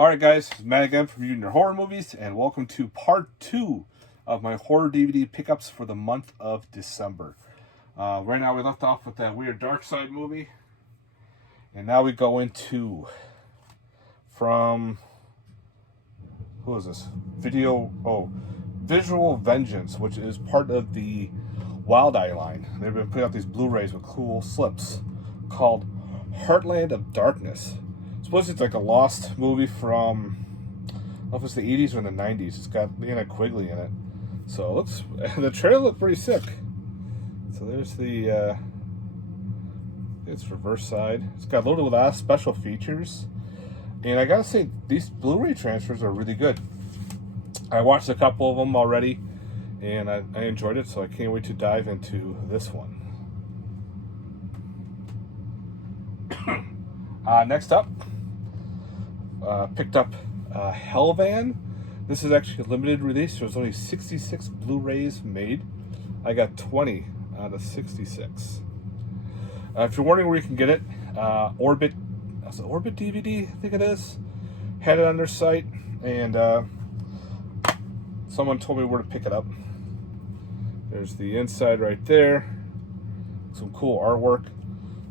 Alright guys, it's Matt again from Reviewing Your Horror Movies, and welcome to part 2 of my horror DVD pickups for the month of December. Right now we left off with that weird Dark Side movie, and now we go into, who is this? Visual Vengeance, which is part of the Wild Eye line. They've been putting out these Blu-rays with cool slips called Heartland of Darkness. Supposedly it's like a lost movie from, I don't know if it's the 80s or the 90s. It's got Anna Quigley in it. So it looks, the trailer looked pretty sick. So there's the, it's reverse side. It's got loaded with a lot of special features. And I gotta say, these Blu-ray transfers are really good. I watched a couple of them already, and I enjoyed it, so I can't wait to dive into this one. Next up, picked up Hellvan. This is actually a limited release. There's only 66 Blu-rays made. I got 20 out of 66. If you're wondering where you can get it, Orbit DVD, I think it is, had it on their site, and someone told me where to pick it up. There's the inside right there. Some cool artwork.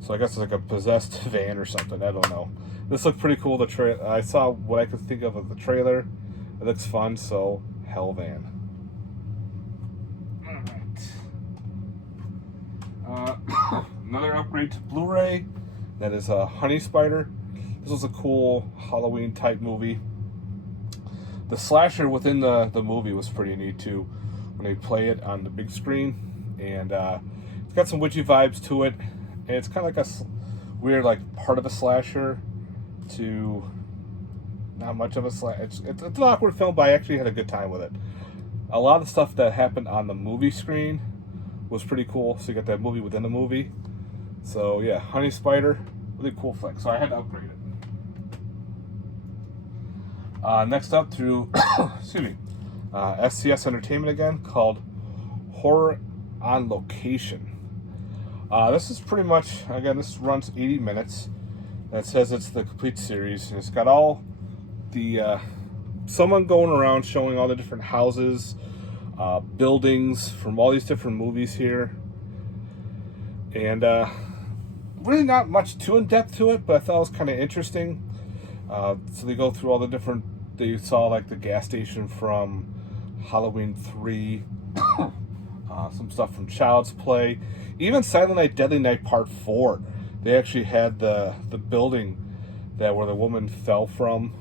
So I guess it's like a possessed van or something. I don't know. This looked pretty cool. I saw what I could think of the trailer. It looks fun. So Hellvan. Alright. Another upgrade to Blu-ray. That is Honey Spider. This was a cool Halloween type movie. The slasher within the movie was pretty neat too, when they play it on the big screen. And it's got some witchy vibes to it. And it's kind of like a weird, like, part of a slasher to not much of a slasher. It's an awkward film, but I actually had a good time with it. A lot of the stuff that happened on the movie screen was pretty cool. So you got that movie within the movie. So yeah, Honey Spider, really cool flick. So I had to upgrade it. Next up, through SCS Entertainment again, called Horror on Location. This is pretty much, again, this runs 80 minutes. That says it's the complete series. And it's got all the, someone going around showing all the different houses, buildings from all these different movies here. And really not much too in-depth to it, but I thought it was kind of interesting. So they go through all the different, they saw like the gas station from Halloween 3, some stuff from Child's Play, even Silent Night, Deadly Night Part 4. They actually had the building where the woman fell from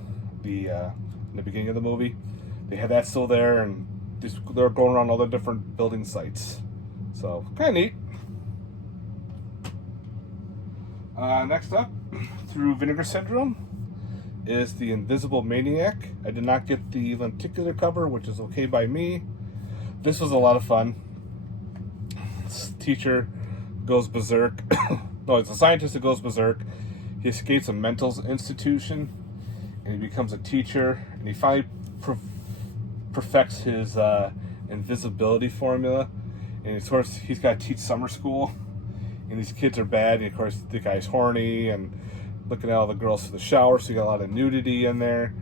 in the beginning of the movie. They had that still there, and they're going around all the different building sites. So kind of neat. Next up, through Vinegar Syndrome, is the Invisible Maniac. I did not get the lenticular cover, which is okay by me. This was a lot of fun. This teacher goes berserk. No, it's a scientist that goes berserk. He escapes a mental institution, and he becomes a teacher, and he finally perfects his invisibility formula. And of course, he's got to teach summer school, and these kids are bad, and of course, the guy's horny, and looking at all the girls for the shower, so you got a lot of nudity in there.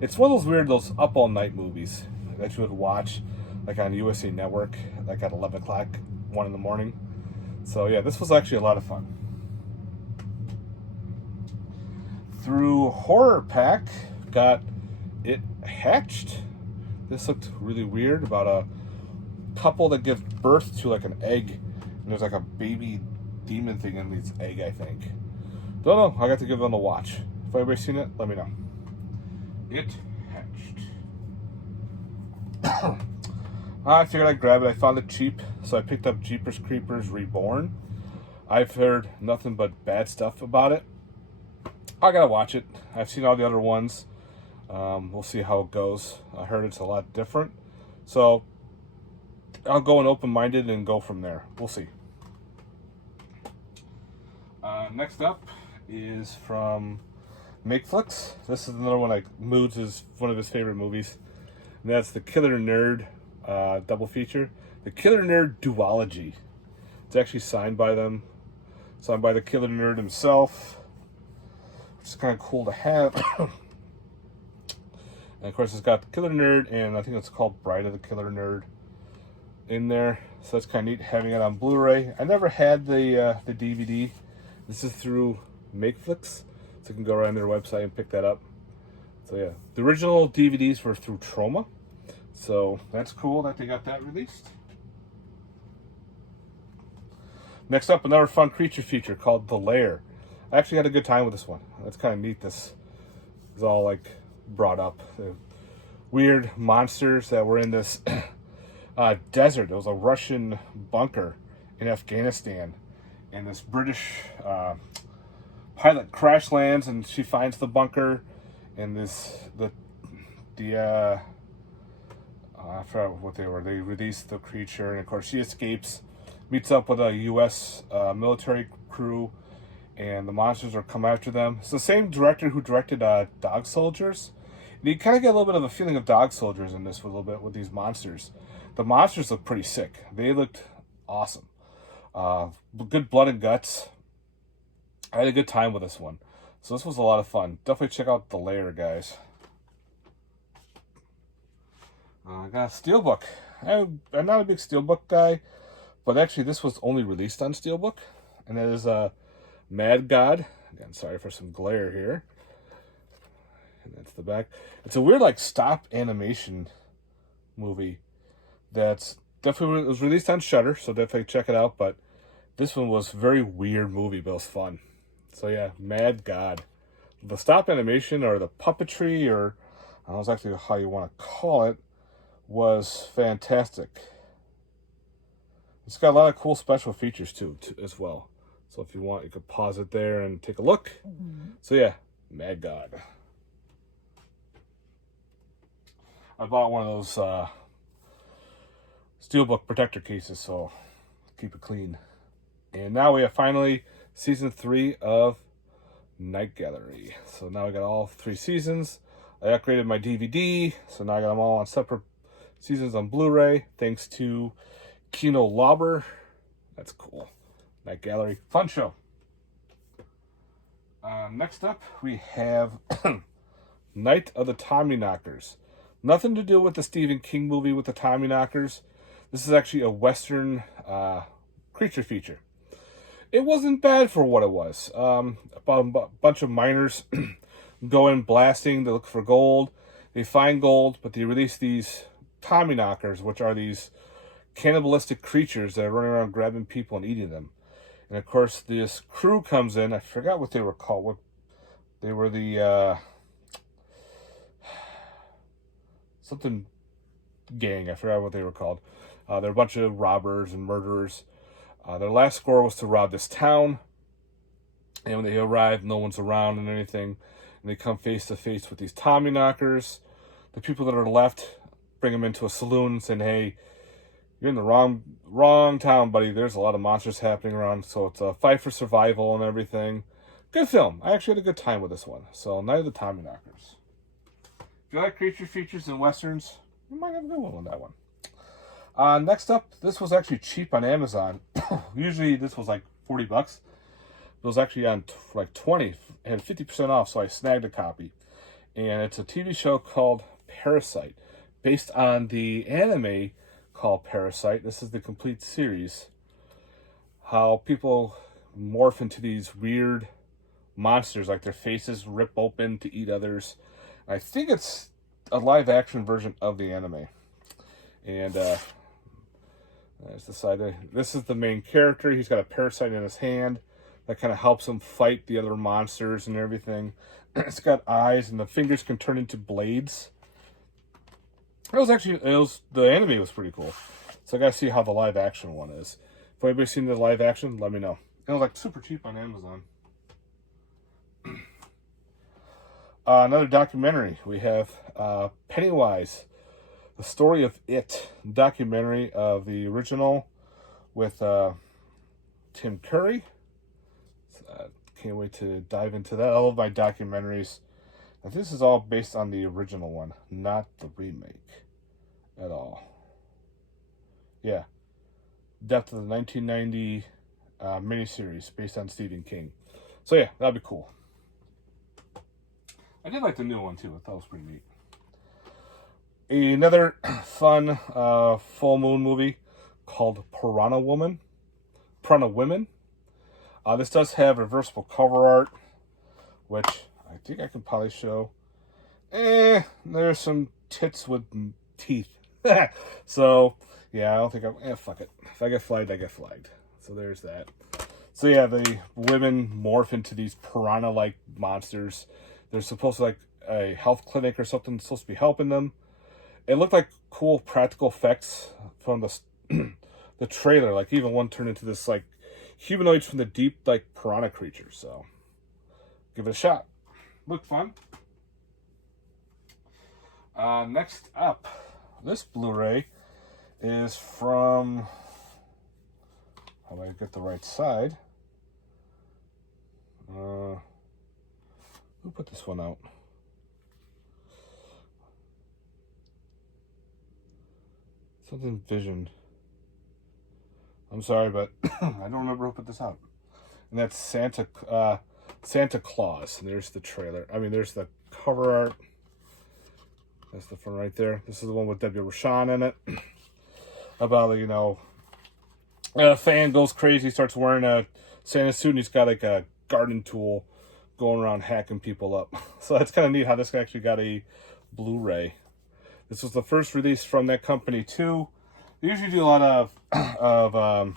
It's one of those weird, those up all night movies that you would watch, like on USA Network, like at 11 o'clock, 1 in the morning. So yeah, this was actually a lot of fun. Through Horror Pack, got It Hatched. This looked really weird, about a couple that gives birth to like an egg, and there's like a baby demon thing in this egg, I think. Don't know, I got to give them a watch. If anybody's seen it, let me know. It Hatched. I figured I'd grab it. I found it cheap, so I picked up Jeepers Creepers Reborn. I've heard nothing but bad stuff about it. I gotta watch it. I've seen all the other ones. We'll see how it goes. I heard it's a lot different. So I'll go in open-minded and go from there. We'll see. Next up is from Makeflix. This is another one, like Moods is one of his favorite movies. And that's the Killer Nerd double feature. The Killer Nerd Duology. It's actually signed by them. Signed by the Killer Nerd himself. Which is kind of cool to have. And of course, it's got the Killer Nerd, and I think it's called Bride of the Killer Nerd in there. So that's kind of neat having it on Blu-ray. I never had the DVD. This is through MakeFlix, so you can go around their website and pick that up. So yeah, the original DVDs were through Troma, so that's cool that they got that released. Next up, another fun creature feature called The Lair. I actually had a good time with this one. That's kind of neat. This is all like brought up. The weird monsters that were in this desert. It was a Russian bunker in Afghanistan, and this British pilot crash lands, and she finds the bunker, and I forgot what they were. They released the creature, and of course she escapes, meets up with a U.S. Military crew, and the monsters are come after them. It's the same director who directed Dog Soldiers. And you kind of get a little bit of a feeling of Dog Soldiers in this, with a little bit with these monsters. The monsters look pretty sick. They looked awesome. Good blood and guts. I had a good time with this one. So this was a lot of fun. Definitely check out The Lair, guys. I got a Steelbook. I'm not a big Steelbook guy, but actually this was only released on Steelbook. And that is Mad God. Again, sorry for some glare here. And that's the back. It's a weird, like, stop animation movie that's definitely, it was released on Shudder, so definitely check it out. But this one was a very weird movie, but it was fun. So yeah, Mad God. The stop animation or the puppetry, or I don't know exactly how you want to call it, was fantastic. It's got a lot of cool special features too as well. So if you want, you could pause it there and take a look. So yeah, Mad God. I bought one of those Steelbook protector cases, so keep it clean. And now we have finally season 3 of Night Gallery. So now I got all 3 seasons. I upgraded my DVD, so now I got them all on separate seasons on Blu-ray, thanks to Kino Lorber. That's cool. Night Gallery, fun show. Next up, we have Night of the Tommyknockers. Nothing to do with the Stephen King movie with the Tommyknockers. This is actually a Western creature feature. It wasn't bad for what it was. About a bunch of miners go in blasting, they look for gold. They find gold, but they release these Tommyknockers, which are these cannibalistic creatures that are running around grabbing people and eating them. And of course, this crew comes in. I forgot what they were called. They were the something gang. I forgot what they were called. They're a bunch of robbers and murderers. Their last score was to rob this town. And when they arrive, no one's around and anything. And they come face to face with these Tommyknockers. The people that are left bring them into a saloon saying, hey, you're in the wrong town, buddy. There's a lot of monsters happening around. So it's a fight for survival and everything. Good film. I actually had a good time with this one. So Night of the Tommyknockers. If you like creature features and westerns, you might have a good one with that one. Next up, this was actually cheap on Amazon. Usually this was like $40. It was actually on like 20. It had 50% off, so I snagged a copy. And it's a TV show called Parasite, based on the anime called Parasite. This is the complete series. How people morph into these weird monsters, like their faces rip open to eat others. I think it's a live action version of the anime. And there's the side. This is the main character. He's got a parasite in his hand that kind of helps him fight the other monsters and everything. It's got eyes, and the fingers can turn into blades. The anime was pretty cool. So I gotta see how the live action one is. If anybody's seen the live action, let me know. It was like super cheap on Amazon. Another documentary. We have Pennywise, the story of It, documentary of the original with Tim Curry. Can't wait to dive into that. I love my documentaries. Now, this is all based on the original one, not the remake at all. Yeah. Death of the 1990 miniseries based on Stephen King. So yeah, that'd be cool. I did like the new one too. I thought it was pretty neat. Another fun full moon movie called Piranha Woman. Piranha Women. This does have reversible cover art, which I think I can probably show. There's some tits with teeth. So, yeah, I don't think fuck it. If I get flagged, I get flagged. So there's that. So yeah, the women morph into these piranha-like monsters. They're supposed to like a health clinic or something supposed to be helping them. It looked like cool practical effects from the the trailer. Like even one turned into this like humanoids from the deep like piranha creature. So give it a shot. Looked fun. Next up, this Blu-ray is from. How do I get the right side? Who put this one out? Something Vision. I'm sorry, but I don't remember who put this out. And that's Santa Claus. And there's the trailer. I mean, there's the cover art. That's the front right there. This is the one with Debbie Rochon in it. About, you know, a fan goes crazy, starts wearing a Santa suit, and he's got like a garden tool going around hacking people up. So that's kind of neat how this actually got a Blu-ray. This was the first release from that company too. They usually do a lot of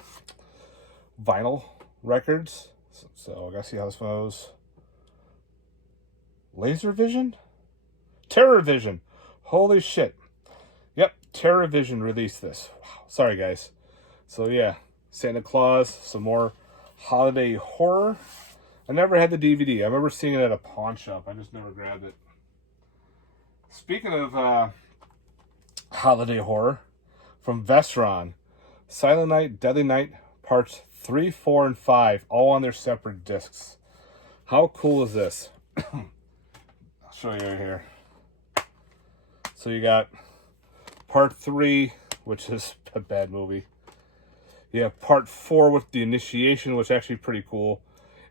vinyl records. So I gotta see how this one goes. Laser Vision? Terror Vision. Holy shit. Yep, Terror Vision released this. Wow. Sorry guys. So yeah, Santa Claus, some more holiday horror. I never had the DVD. I remember seeing it at a pawn shop. I just never grabbed it. Speaking of holiday horror, from Vestron, Silent Night, Deadly Night, parts 3, 4, and 5, all on their separate discs. How cool is this? I'll show you right here. So you got part 3, which is a bad movie. You have part 4 with The Initiation, which is actually pretty cool.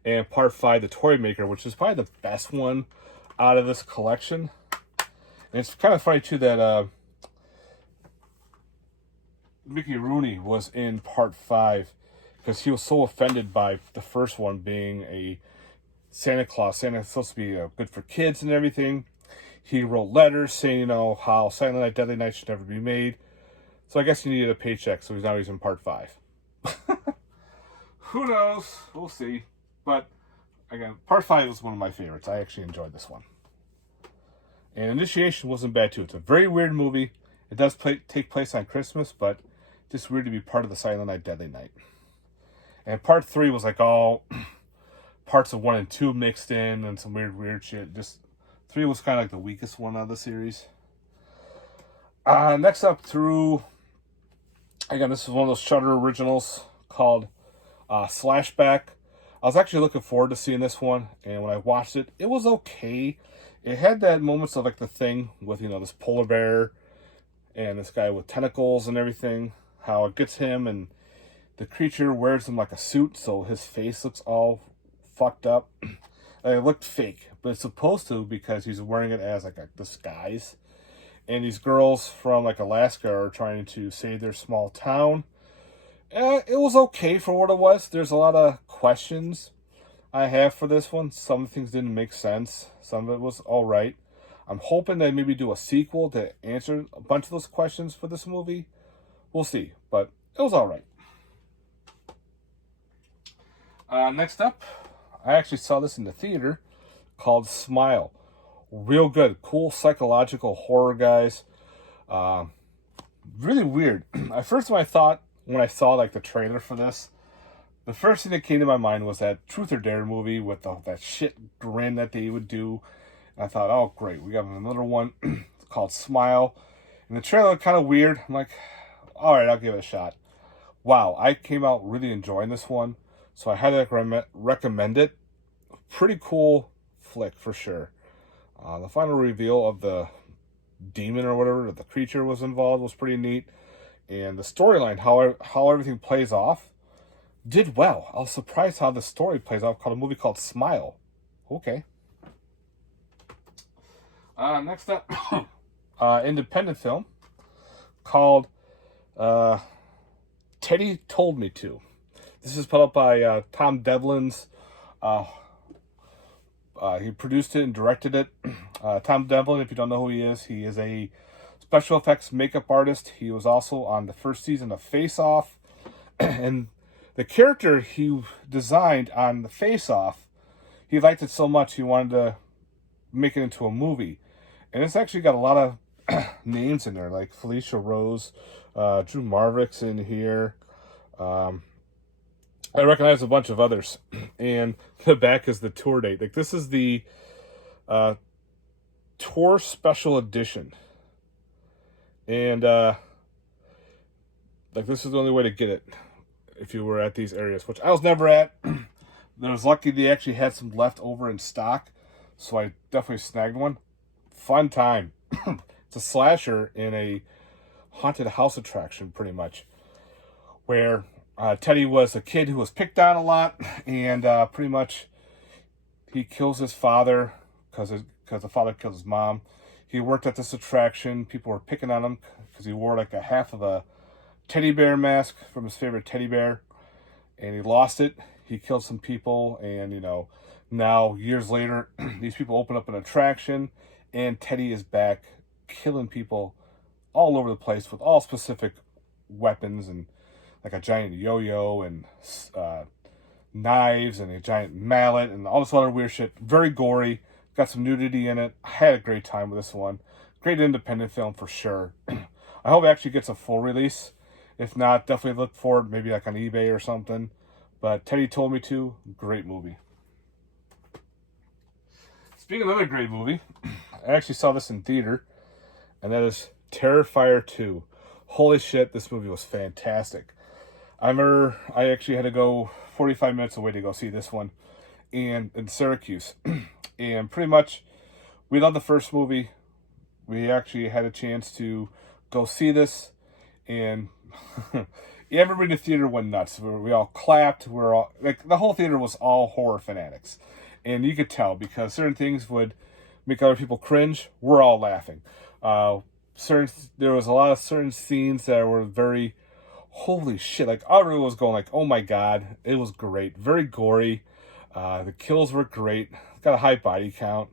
And part 5, The Toy Maker, which is probably the best one out of this collection. And it's kind of funny, too, that Mickey Rooney was in part 5 because he was so offended by the first one being a Santa Claus. Santa's supposed to be good for kids and everything. He wrote letters saying, you know, how Silent Night, Deadly Night should never be made. So I guess he needed a paycheck, so he's in part 5. Who knows? We'll see. But, again, part 5 was one of my favorites. I actually enjoyed this one. And Initiation wasn't bad, too. It's a very weird movie. It does take place on Christmas, but just weird to be part of the Silent Night, Deadly Night. And part 3 was like all parts of 1 and 2 mixed in and some weird shit. Just 3 was kind of like the weakest one of the series. Next up through, again, this is one of those Shudder originals called Slashback. I was actually looking forward to seeing this one, and when I watched it, it was okay. It had that moments of like The Thing with, you know, this polar bear and this guy with tentacles and everything. How it gets him, and the creature wears him like a suit, so his face looks all fucked up. And it looked fake, but it's supposed to because he's wearing it as like a disguise. And these girls from like Alaska are trying to save their small town. It was okay for what it was. There's a lot of questions I have for this one. Some things didn't make sense. Some of it was all right. I'm hoping they maybe do a sequel to answer a bunch of those questions for this movie. We'll see, but it was all right. Next up, I actually saw this in the theater, called Smile. Real good, cool psychological horror, guys. Really weird. At first, when I saw like the trailer for this, the first thing that came to my mind was that Truth or Dare movie with that shit grin that they would do. And I thought, oh great, we got another one called Smile. And the trailer looked kind of weird. I'm like, all right, I'll give it a shot. Wow, I came out really enjoying this one, so I had to recommend it. Pretty cool flick for sure. The final reveal of the demon or whatever, the creature was involved, was pretty neat. And the storyline, how everything plays off, did well. I was surprised how the story plays off, called a movie called Smile. Okay. Next up, independent film called Teddy Told Me To. This is put up by Tom Devlin's. He produced it and directed it. Tom Devlin, if you don't know who he is a special effects makeup artist. He was also on the first season of Face Off. And the character he designed on the Face Off, he liked it so much he wanted to make it into a movie. And it's actually got a lot of names in there, like Felicia Rose, Drew Marvick's in here. I recognize a bunch of others. And the back is the tour date. Like, this is the tour special edition. And like, this is the only way to get it if you were at these areas, which I was never at. I was lucky they actually had some left over in stock, so I definitely snagged one. Fun time. It's a slasher in a haunted house attraction, pretty much, where Teddy was a kid who was picked on a lot, and pretty much he kills his father because the father killed his mom. He worked at this attraction. People were picking on him because he wore like a half of a teddy bear mask from his favorite teddy bear, and he lost it. He killed some people, and now years later, these people open up an attraction, and Teddy is back killing people all over the place with all specific weapons, and like a giant yo-yo and knives and a giant mallet and all this other weird shit. Very gory. Got some nudity in it. I had a great time with this one. Great independent film for sure. I hope it actually gets a full release. If not, definitely look for it, maybe like on eBay or something. But Teddy Told Me To, great movie. Speaking of another great movie, I actually saw this in theater, and that is Terrifier 2. Holy shit, this movie was fantastic. I remember I actually had to go 45 minutes away to go see this one in Syracuse. And pretty much, we loved the first movie. We actually had a chance to go see this, and everybody in the theater went nuts. We all clapped. We're all like, the whole theater was all horror fanatics, and you could tell because certain things would make other people cringe. We're all laughing. There was a lot of certain scenes that were very, holy shit! Like, everyone was going like, "Oh my god!" It was great. Very gory. The kills were great. Got a high body count.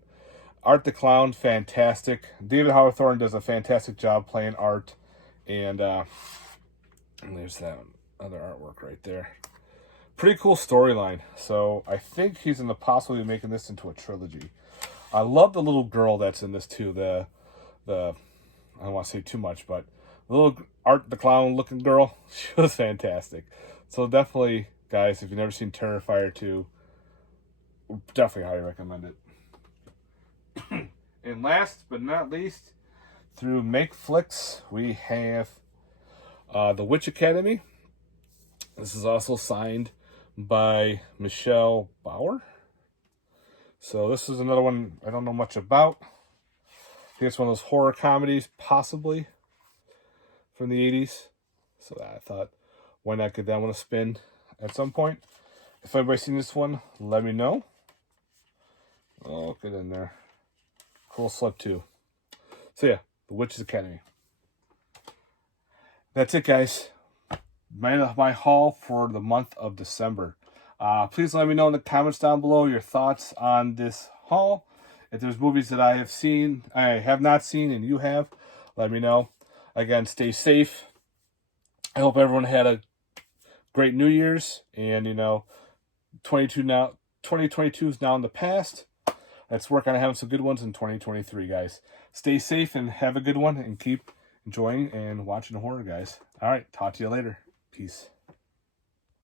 Art the Clown, fantastic. David Howard Thornton does a fantastic job playing Art. And there's that other artwork right there. Pretty cool storyline. So I think he's in the possibility of making this into a trilogy. I love the little girl that's in this too. The I don't want to say too much, but the little Art the Clown looking girl, she was fantastic. So definitely, guys, if you've never seen Terrifier 2, definitely highly recommend it. And last but not least, through Make Flicks, we have The Witch Academy. This is also signed by Michelle Bauer. So this is another one I don't know much about. I think it's one of those horror comedies, possibly, from the 80s. So I thought, why not give that one a spin at some point? If anybody's seen this one, let me know. Oh, get in there. Cool slip too. So yeah, The Witch's Academy. That's it, guys. My haul for the month of December. Please let me know in the comments down below your thoughts on this haul. If there's movies that I have not seen, and you have, let me know. Again, stay safe. I hope everyone had a great New Year's, and 2022 is now in the past. Let's work on having some good ones in 2023, guys. Stay safe and have a good one, and keep enjoying and watching horror, guys. All right, talk to you later. Peace.